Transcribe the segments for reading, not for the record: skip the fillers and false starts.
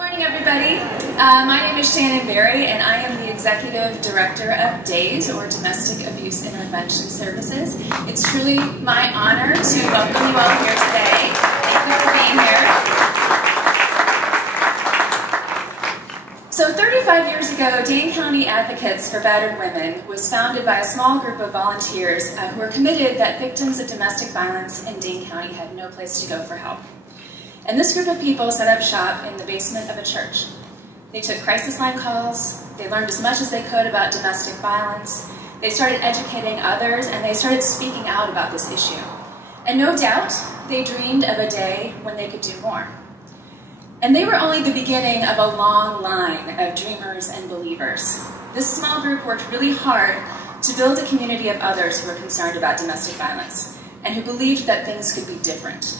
Good morning, everybody. My name is Shannon Barry, and I am the Executive Director of DAIS, or Domestic Abuse Intervention Services. It's truly my honor to welcome you all here today. Thank you for being here. So 35 years ago, Dane County Advocates for Battered Women was founded by a small group of volunteers who were committed that victims of domestic violence in Dane County had no place to go for help. And this group of people set up shop in the basement of a church. They took crisis line calls, they learned as much as they could about domestic violence, they started educating others, and they started speaking out about this issue. And no doubt, they dreamed of a day when they could do more. And they were only the beginning of a long line of dreamers and believers. This small group worked really hard to build a community of others who were concerned about domestic violence, and who believed that things could be different.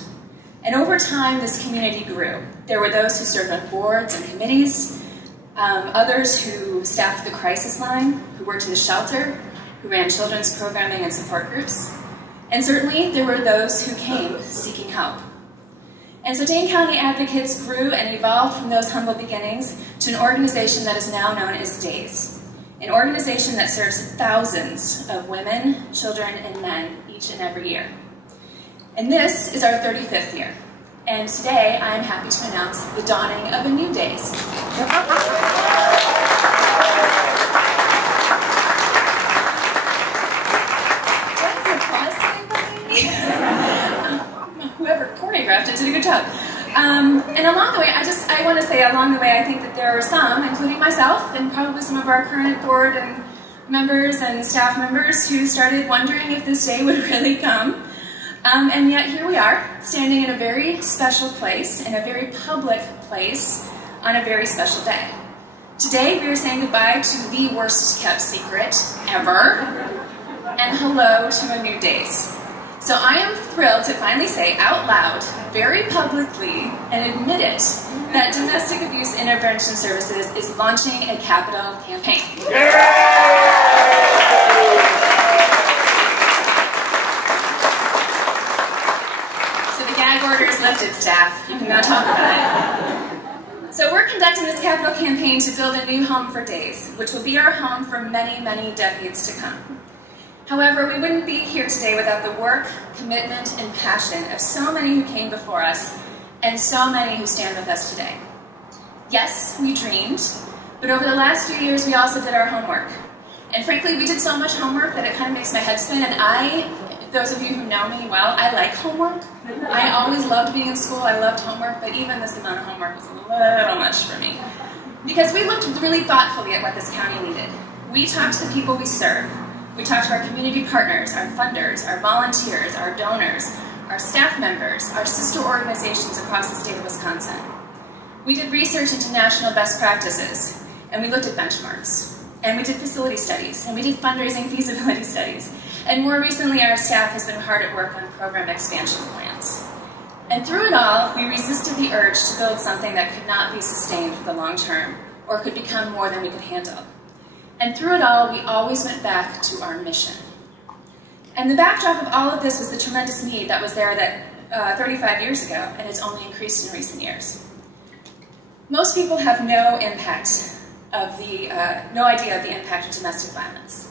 And over time, this community grew. There were those who served on boards and committees, others who staffed the crisis line, who worked in the shelter, who ran children's programming and support groups. And certainly, there were those who came seeking help. And so Dane County Advocates grew and evolved from those humble beginnings to an organization that is now known as DAIS, an organization that serves thousands of women, children, and men each and every year. And this is our 35th year. And today, I am happy to announce the dawning of a new DAIS. Whoever choreographed it did a good job. And along the way, I want to say along the way, I think that there are some, including myself, and probably some of our current board and members and staff members who started wondering if this day would really come. And yet here we are, standing in a very special place, in a very public place, on a very special day. Today we are saying goodbye to the worst kept secret ever, and hello to a new DAIS. So I am thrilled to finally say out loud, very publicly, and admit it, that Domestic Abuse Intervention Services is launching a capital campaign. Gag order is lifted, staff. You can now talk about it. So we're conducting this capital campaign to build a new home for DAIS, which will be our home for many, many decades to come. However, we wouldn't be here today without the work, commitment, and passion of so many who came before us, and so many who stand with us today. Yes, we dreamed, but over the last few years, we also did our homework. And frankly, we did so much homework that it kind of makes my head spin, and those of you who know me well, I like homework. I always loved being in school, I loved homework, but even this amount of homework was a little much for me. Because we looked really thoughtfully at what this county needed. We talked to the people we serve. We talked to our community partners, our funders, our volunteers, our donors, our staff members, our sister organizations across the state of Wisconsin. We did research into national best practices, and we looked at benchmarks. And we did facility studies, and we did fundraising feasibility studies. And more recently, our staff has been hard at work on program expansion plans. And through it all, we resisted the urge to build something that could not be sustained for the long term, or could become more than we could handle. And through it all, we always went back to our mission. And the backdrop of all of this was the tremendous need that was there that 35 years ago, and has only increased in recent years. Most people have no idea of the impact of domestic violence.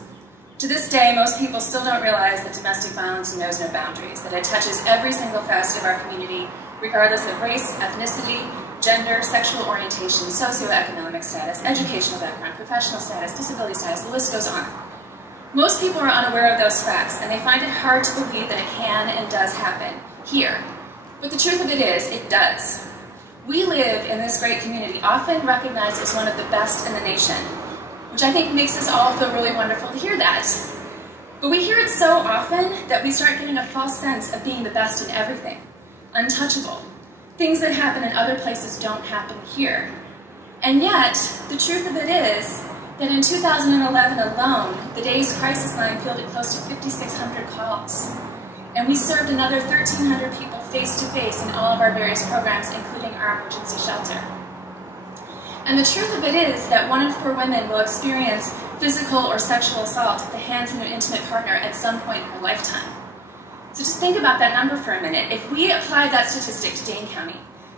To this day, most people still don't realize that domestic violence knows no boundaries, that it touches every single facet of our community, regardless of race, ethnicity, gender, sexual orientation, socioeconomic status, educational background, professional status, disability status, the list goes on. Most people are unaware of those facts, and they find it hard to believe that it can and does happen here. But the truth of it is, it does. We live in this great community, often recognized as one of the best in the nation, which I think makes us all feel really wonderful to hear that. But we hear it so often that we start getting a false sense of being the best in everything, untouchable. Things that happen in other places don't happen here. And yet, the truth of it is that in 2011 alone, the DAIS crisis line fielded close to 5,600 calls. And we served another 1,300 people face-to-face in all of our various programs, including our emergency shelter. And the truth of it is that 1 in 4 women will experience physical or sexual assault at the hands of an intimate partner at some point in her lifetime. So just think about that number for a minute. If we applied that statistic to Dane County,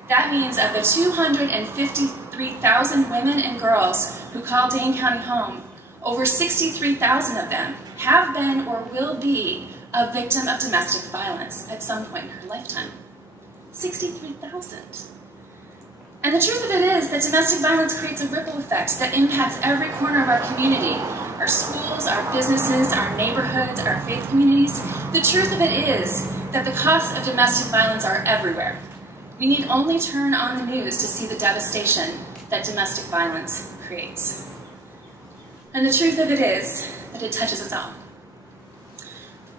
That means of the 253,000 women and girls who call Dane County home, over 63,000 of them have been or will be a victim of domestic violence at some point in her lifetime. 63,000. And the truth of it is that domestic violence creates a ripple effect that impacts every corner of our community, our schools, our businesses, our neighborhoods, our faith communities. The truth of it is that the costs of domestic violence are everywhere. We need only turn on the news to see the devastation that domestic violence creates. And the truth of it is that it touches us all.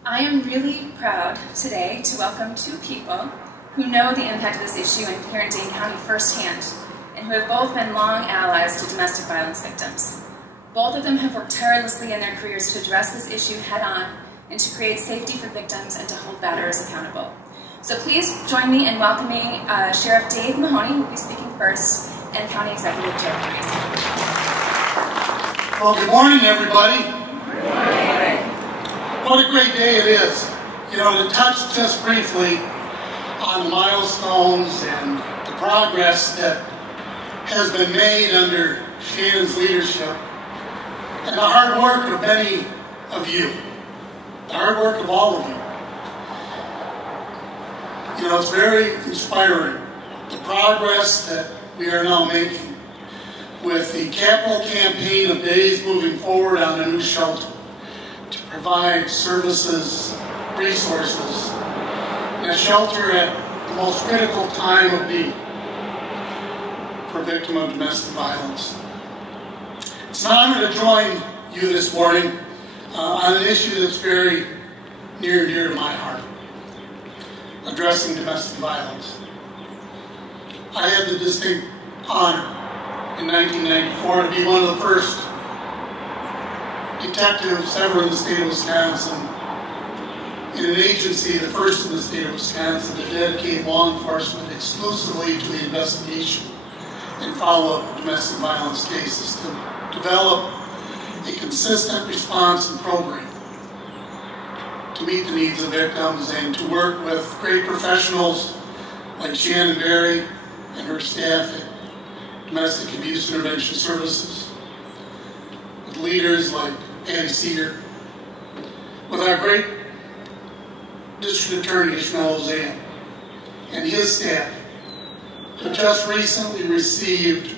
I am really proud today to welcome two people who know the impact of this issue here in Dane County firsthand, and who have both been long allies to domestic violence victims. Both of them have worked tirelessly in their careers to address this issue head-on and to create safety for victims and to hold batterers accountable. So please join me in welcoming Sheriff Dave Mahoney, who will be speaking first, and County Executive Director Parisi. Well, good morning, everybody. Good morning. What a great day it is. You know, to touch just briefly on the milestones and the progress that has been made under Shannon's leadership and the hard work of many of you, the hard work of all of you. You know, it's very inspiring, the progress that we are now making with the capital campaign of DAIS moving forward on a new shelter to provide services, resources, and a shelter at the most critical time of need for a victim of domestic violence. It's an honor to join you this morning on an issue that's very near and dear to my heart, addressing domestic violence. I had the distinct honor in 1994 to be one of the first detectives ever in the state of Wisconsin, in an agency, the first in the state of Wisconsin, to dedicate law enforcement exclusively to the investigation and follow-up of domestic violence cases, to develop a consistent response and program to meet the needs of victims and to work with great professionals like Shannon Barry and her staff at Domestic Abuse Intervention Services, with leaders like Parisi, with our great District Attorney Shannon and his staff, who just recently received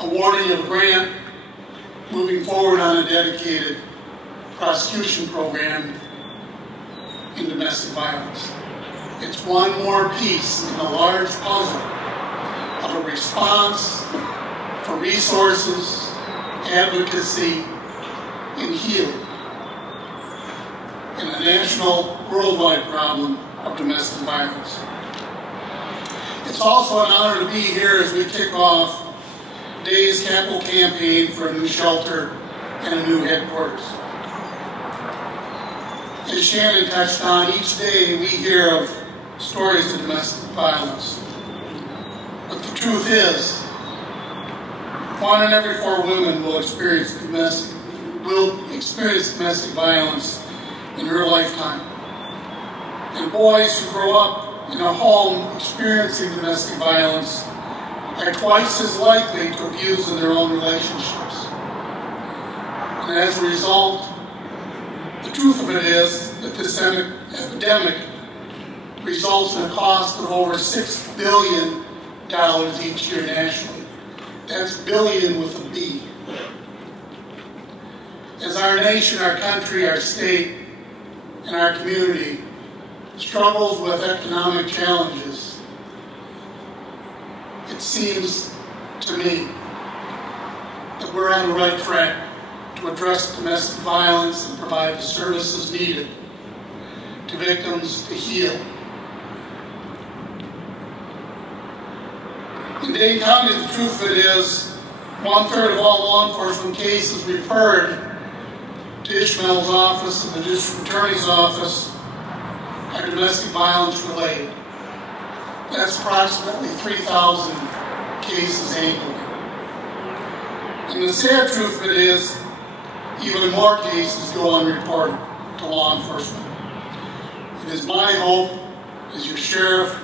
awarding of a grant moving forward on a dedicated prosecution program in domestic violence. It's one more piece in a large puzzle of a response for resources, advocacy, and healing in a national, worldwide problem of domestic violence. It's also an honor to be here as we kick off DAIS capital campaign for a new shelter and a new headquarters. As Shannon touched on, each day we hear of stories of domestic violence. But the truth is, 1 in every 4 women will experience domestic violence in her lifetime. And boys who grow up in a home experiencing domestic violence are twice as likely to abuse in their own relationships. And as a result, the truth of it is that this epidemic results in a cost of over $6 billion each year nationally. That's billion with a B. As our nation, our country, our state, and our community struggles with economic challenges, it seems to me that we're on the right track to address domestic violence and provide the services needed to victims to heal. In Dane County, the truth of it is, 1/3 of all law enforcement cases referred to Ishmael's office and the District Attorney's office are domestic violence related. That's approximately 3,000 cases annually. And the sad truth of it is, even more cases go unreported to law enforcement. It is my hope, as your sheriff,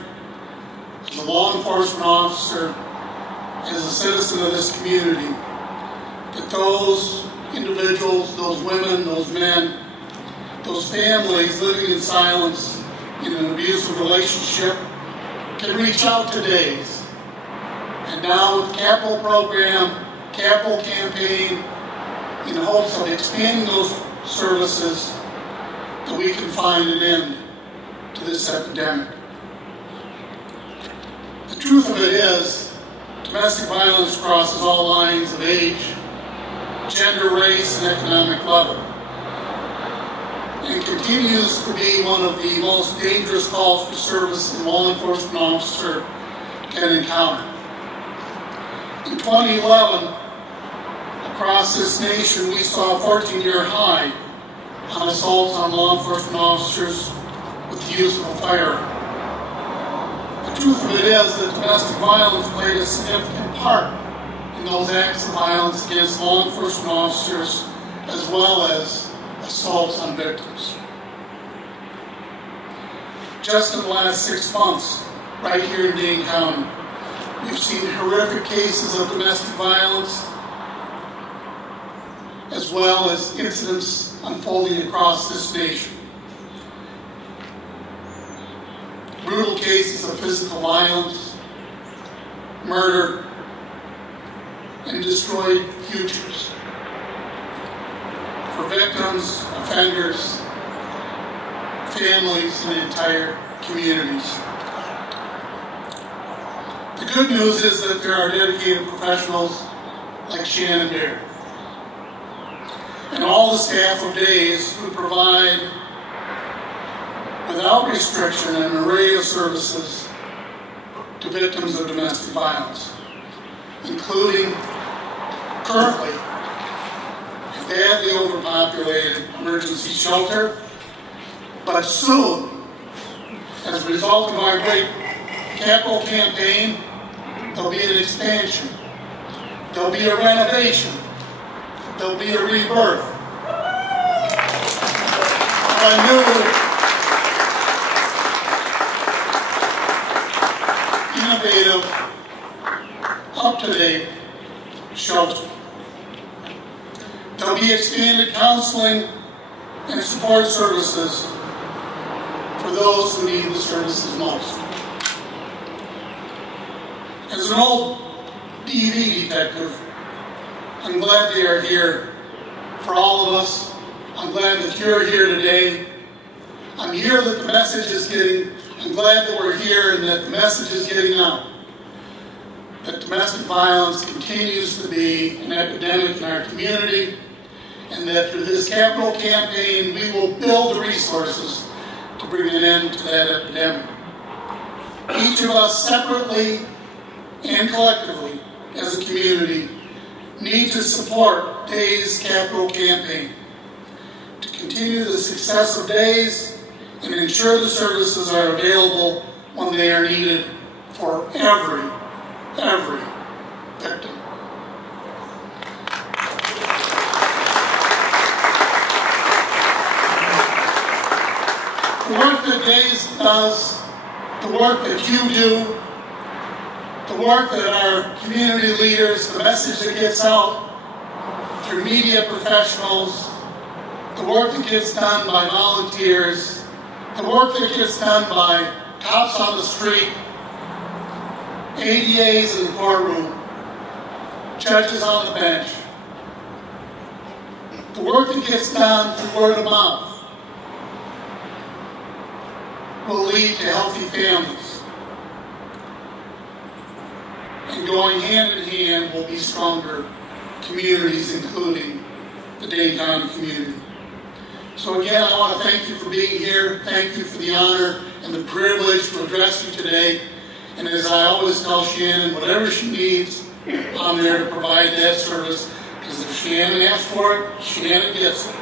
as a law enforcement officer, as a citizen of this community, that those individuals, those women, those men, those families living in silence in an abusive relationship can reach out to DAIS. And now with the capital program, capital campaign, in hopes of expanding those services, that we can find an end to this epidemic. The truth of it is, domestic violence crosses all lines of age, gender, race, and economic level, and continues to be one of the most dangerous calls for service a law enforcement officer can encounter. In 2011, across this nation, we saw a 14-year high on assaults on law enforcement officers with the use of a firearm. The truth of it is that domestic violence played a significant part in those acts of violence against law enforcement officers, as well as assaults on victims. Just in the last 6 months, right here in Dane County, we've seen horrific cases of domestic violence, as well as incidents unfolding across this nation. Brutal cases of physical violence, murder, and destroyed futures for victims, offenders, families, and entire communities. The good news is that there are dedicated professionals like Shannon Barry and all the staff of DAIS who provide, without restriction, an array of services to victims of domestic violence, including currently a badly overpopulated emergency shelter, but soon, as a result of our great capital campaign, there'll be an expansion, there'll be a renovation, there'll be a rebirth. A new, innovative, up-to-date shelter. There'll be expanded counseling and support services for those who need the services most. As an old DV detective, I'm glad they are here for all of us. I'm glad that you're here today. I'm here that the message is getting, I'm glad that we're here and that the message is getting out. That domestic violence continues to be an epidemic in our community, and that through this capital campaign, we will build the resources to bring an end to that epidemic. Each of us separately and collectively as a community need to support DAIS capital campaign to continue the success of DAIS and ensure the services are available when they are needed for every victim. The work that DAIS does, the work that you do, the work that our community leaders, the message that gets out through media professionals, the work that gets done by volunteers, the work that gets done by cops on the street, ADAs in the courtroom, judges on the bench, the work that gets done through word of mouth will lead to healthy families. And going hand in hand will be stronger communities, including the Dane County community. So again, I want to thank you for being here. Thank you for the honor and the privilege to address you today. And as I always tell Shannon, whatever she needs, I'm there to provide that service. Because if Shannon asks for it, Shannon gets it.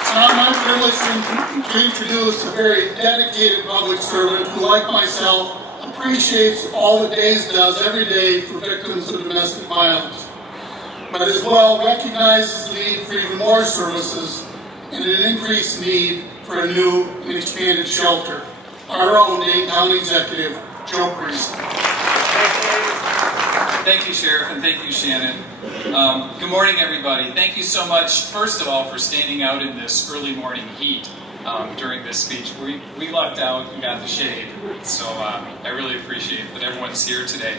It's now my privilege to introduce a very dedicated public servant who, like myself, appreciates all that DAIS does every day for victims of domestic violence, but as well recognizes the need for even more services and an increased need for a new and expanded shelter. Our own Dane County Executive, Parisi. Thank you, Sheriff, and thank you, Shannon. Good morning, everybody. Thank you so much, first of all, for standing out in this early morning heat during this speech. We lucked out and got the shade, so I really appreciate that everyone's here today.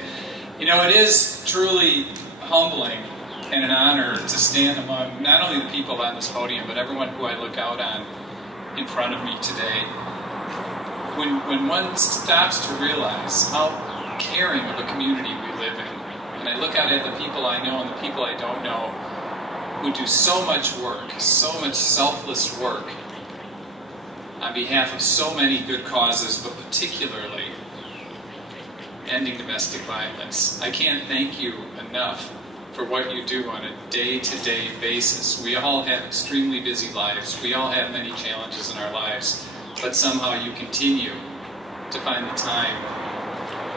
You know, it is truly humbling and an honor to stand among not only the people on this podium, but everyone who I look out on in front of me today. When one stops to realize how caring of a community we live in, and I look out at the people I know and the people I don't know who do so much work, so much selfless work on behalf of so many good causes, but particularly ending domestic violence. I can't thank you enough for what you do on a day-to-day basis. We all have extremely busy lives. We all have many challenges in our lives, but somehow you continue to find the time,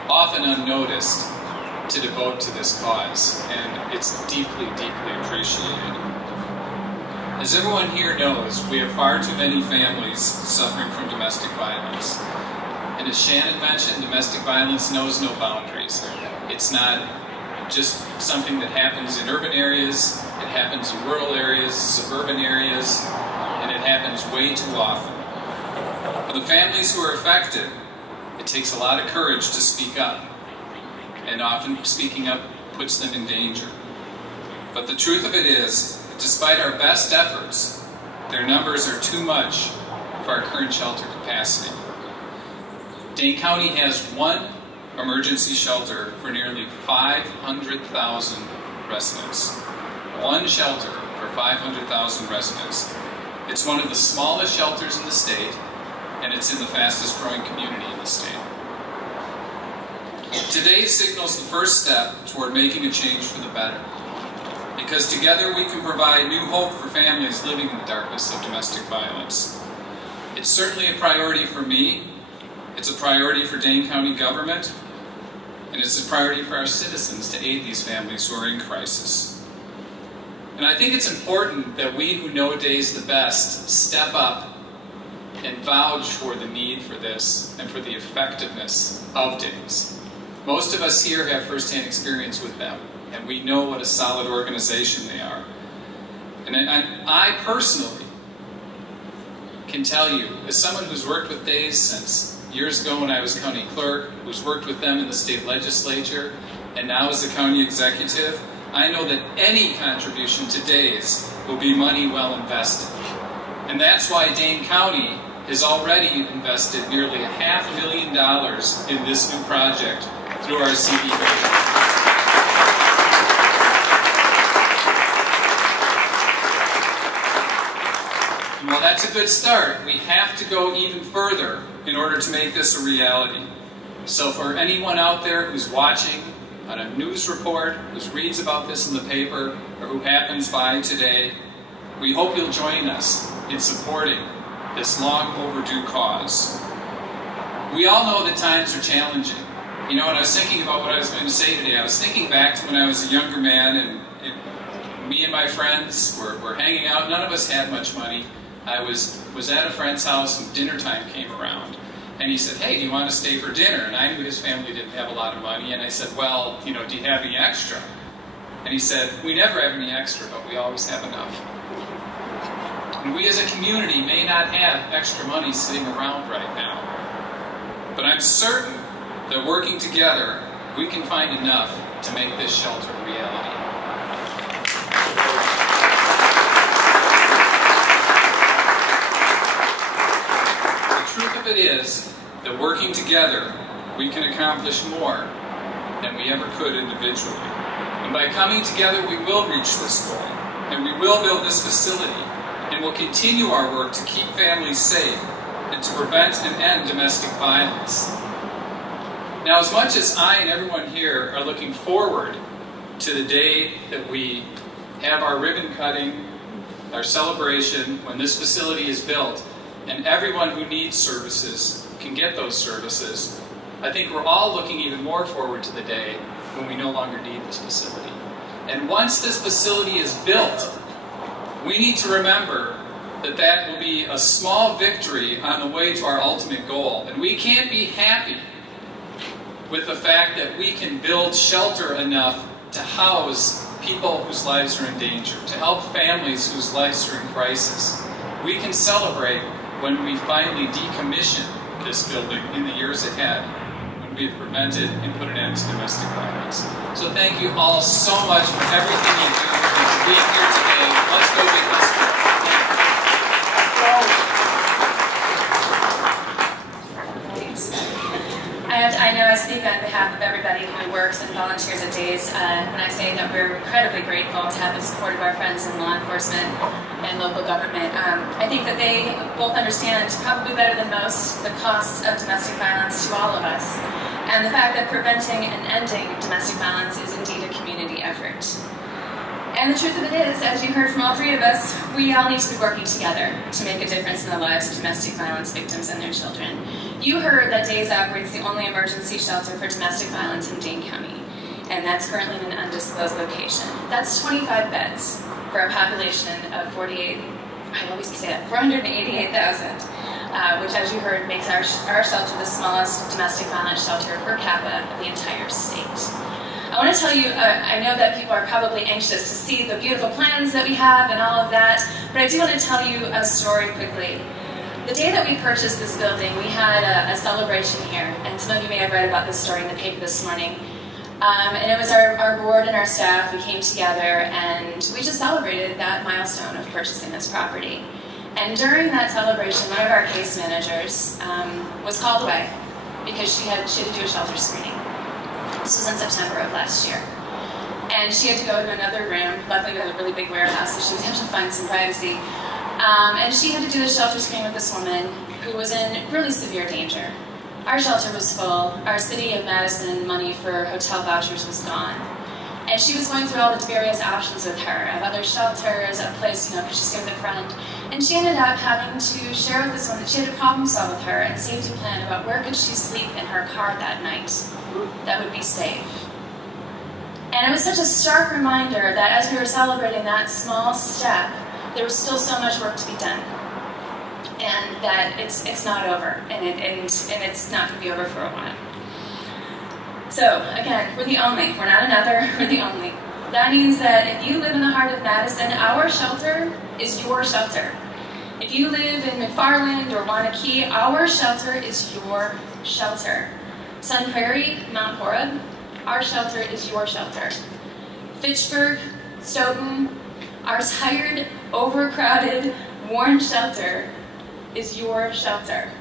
often unnoticed, to devote to this cause, and it's deeply, deeply appreciated. As everyone here knows, we have far too many families suffering from domestic violence. And as Shannon mentioned, domestic violence knows no boundaries. It's not just something that happens in urban areas, it happens in rural areas, suburban areas, and it happens way too often. For the families who are affected, it takes a lot of courage to speak up, and often speaking up puts them in danger. But the truth of it is, despite our best efforts, their numbers are too much for our current shelter capacity. Dane County has one emergency shelter for nearly 500,000 residents. One shelter for 500,000 residents. It's one of the smallest shelters in the state, and it's in the fastest growing community in the state. Today signals the first step toward making a change for the better, because together we can provide new hope for families living in the darkness of domestic violence. It's certainly a priority for me, it's a priority for Dane County government, and it's a priority for our citizens to aid these families who are in crisis. And I think it's important that we who know DAIS the best step up and vouch for the need for this and for the effectiveness of DAIS. Most of us here have firsthand experience with them, and we know what a solid organization they are. And I personally can tell you, as someone who's worked with DAIS since years ago when I was county clerk, who's worked with them in the state legislature, and now as the county executive, I know that any contribution to DAIS will be money well invested. And that's why Dane County has already invested nearly $500,000 in this new project through our CD budget. And while that's a good start, we have to go even further in order to make this a reality. So for anyone out there who's watching on a news report, who reads about this in the paper, or who happens by today, we hope you'll join us in supporting this long overdue cause. We all know that times are challenging. You know, when I was thinking about what I was going to say today, I was thinking back to when I was a younger man, and me and my friends were hanging out. None of us had much money. I was at a friend's house and dinner time came around. And he said, "Hey, do you want to stay for dinner?" And I knew his family didn't have a lot of money. And I said, "Well, you know, do you have any extra?" And he said, "We never have any extra, but we always have enough." And we as a community may not have extra money sitting around right now. But I'm certain that working together, we can find enough to make this shelter a reality. The truth of it is that working together, we can accomplish more than we ever could individually. And by coming together, we will reach this goal, and we will build this facility, and we'll continue our work to keep families safe and to prevent and end domestic violence. Now, as much as I and everyone here are looking forward to the day that we have our ribbon cutting, our celebration, when this facility is built, and everyone who needs services can get those services, I think we're all looking even more forward to the day when we no longer need this facility. And once this facility is built, we need to remember that will be a small victory on the way to our ultimate goal. And we can't be happy with the fact that we can build shelter enough to house people whose lives are in danger, to help families whose lives are in crisis. We can celebrate when we finally decommission this building in the years ahead, when we have prevented and put an end to domestic violence. So thank you all so much for everything you do and for being here today. Let's go get this done. I know I speak on behalf of everybody who works and volunteers at DAIS when I say that we're incredibly grateful to have the support of our friends in law enforcement and local government. I think that they both understand, probably better than most, the costs of domestic violence to all of us. And the fact that preventing and ending domestic violence is indeed a community effort. And the truth of it is, as you heard from all three of us, we all need to be working together to make a difference in the lives of domestic violence victims and their children. You heard that DAIS operates the only emergency shelter for domestic violence in Dane County, and that's currently in an undisclosed location. That's 25 beds for a population of 488,000, which, as you heard, makes our shelter the smallest domestic violence shelter per capita of the entire state. I want to tell you, I know that people are probably anxious to see the beautiful plans that we have and all of that, but I do want to tell you a story quickly. The day that we purchased this building, we had a celebration here, and some of you may have read about this story in the paper this morning. And it was our board and our staff, we came together and we just celebrated that milestone of purchasing this property. And during that celebration, one of our case managers was called away because she had to do a shelter screening. This was in September of last year. And she had to go to another room. Luckily, we had a really big warehouse, so she was able to find some privacy. And she had to do the shelter screening with this woman who was in really severe danger. Our shelter was full. Our City of Madison money for hotel vouchers was gone. And she was going through all the various options with her, of other shelters, a place, because she's staying with a friend. And she ended up having to share with this woman, she had a problem solve with her and safety plan about where could she sleep in her car that night that would be safe. And it was such a stark reminder that as we were celebrating that small step, there was still so much work to be done. And that it's not over, and it's not going to be over for a while. So, again, we're the only. We're not another, we're the only. That means that if you live in the heart of Madison, our shelter is your shelter. If you live in McFarland or Wanakee, our shelter is your shelter. Sun Prairie, Mount Horeb, our shelter is your shelter. Fitchburg, Stoughton, our tired, overcrowded, worn shelter is your shelter.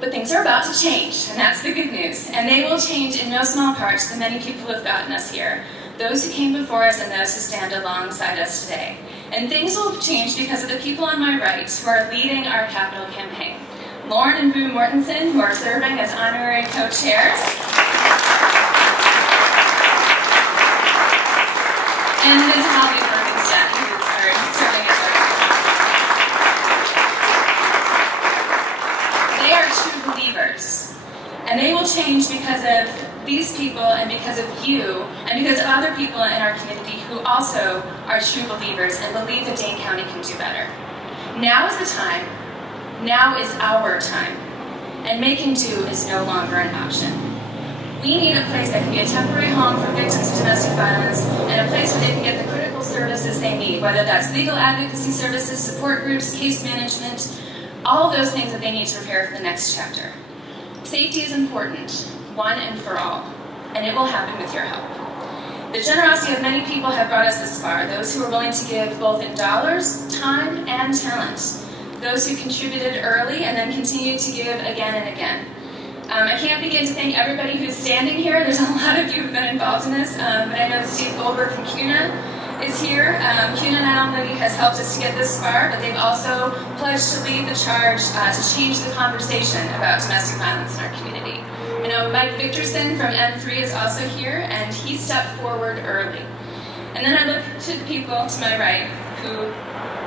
But things are about to change, and that's the good news. And they will change in no small part to the many people who have gotten us here, those who came before us and those who stand alongside us today. And things will change because of the people on my right who are leading our capital campaign. Lauren and Boo Mortensen, who are serving as honorary co-chairs. And Ms. Holly Bergenstedt, who are serving as our They are true believers. And they will change because of these people and because of you and because of other people in our community who also are true believers and believe that Dane County can do better. Now is the time. Now is our time. And making do is no longer an option. We need a place that can be a temporary home for victims of domestic violence and a place where they can get the critical services they need, whether that's legal advocacy services, support groups, case management, all of those things that they need to prepare for the next chapter. Safety is important, one and for all, and it will happen with your help. The generosity of many people have brought us this far, those who are willing to give both in dollars, time, and talent, those who contributed early and then continue to give again and again. I can't begin to thank everybody who's standing here. There's a lot of you who've been involved in this, but I know that Steve Goldberg from CUNA is here. CUNA not only has helped us to get this far, but they've also pledged to lead the charge to change the conversation about domestic violence in our community. I know Mike Victorson from M3 is also here, and he stepped forward early. And then I look to the people to my right who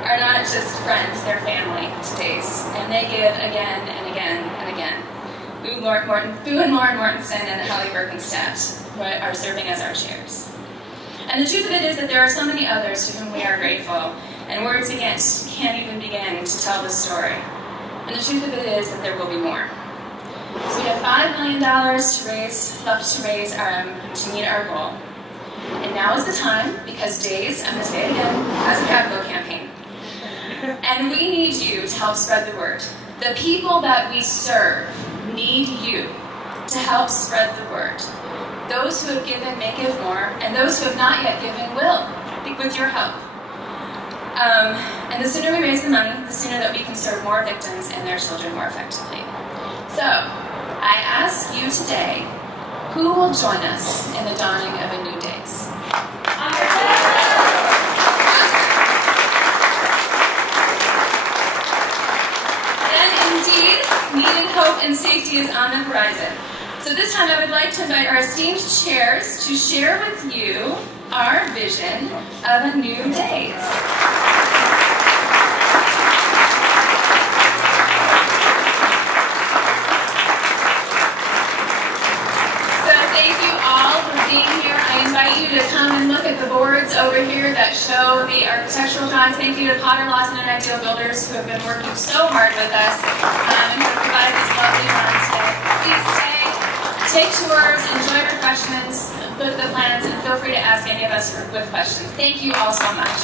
are not just friends, they're family to DAIS, and they give again and again and again. Boo and Lauren Mortensen and Holly Bergenstedt are serving as our chairs. And the truth of it is that there are so many others to whom we are grateful. and words can't even begin to tell the story. And the truth of it is that there will be more. So we have $5 million left to raise to meet our goal. And now is the time, because DAIS, I'm going to say it again, has a capital campaign. And we need you to help spread the word. The people that we serve need you to help spread the word. Those who have given may give more, and those who have not yet given will, with your help. And the sooner we raise the money, the sooner that we can serve more victims and their children more effectively. So, I ask you today, who will join us in the dawning of a new DAIS? And indeed, need and hope and safety is on the horizon. So this time I would like to invite our esteemed chairs to share with you our vision of a new DAIS. I invite you to come and look at the boards over here that show the architectural drawings. Thank you to Potter, Lawson, and Ideal Builders who have been working so hard with us and who have provided this lovely drawings today. Please stay, take tours, enjoy refreshments, look at the plans, and feel free to ask any of us with questions. Thank you all so much.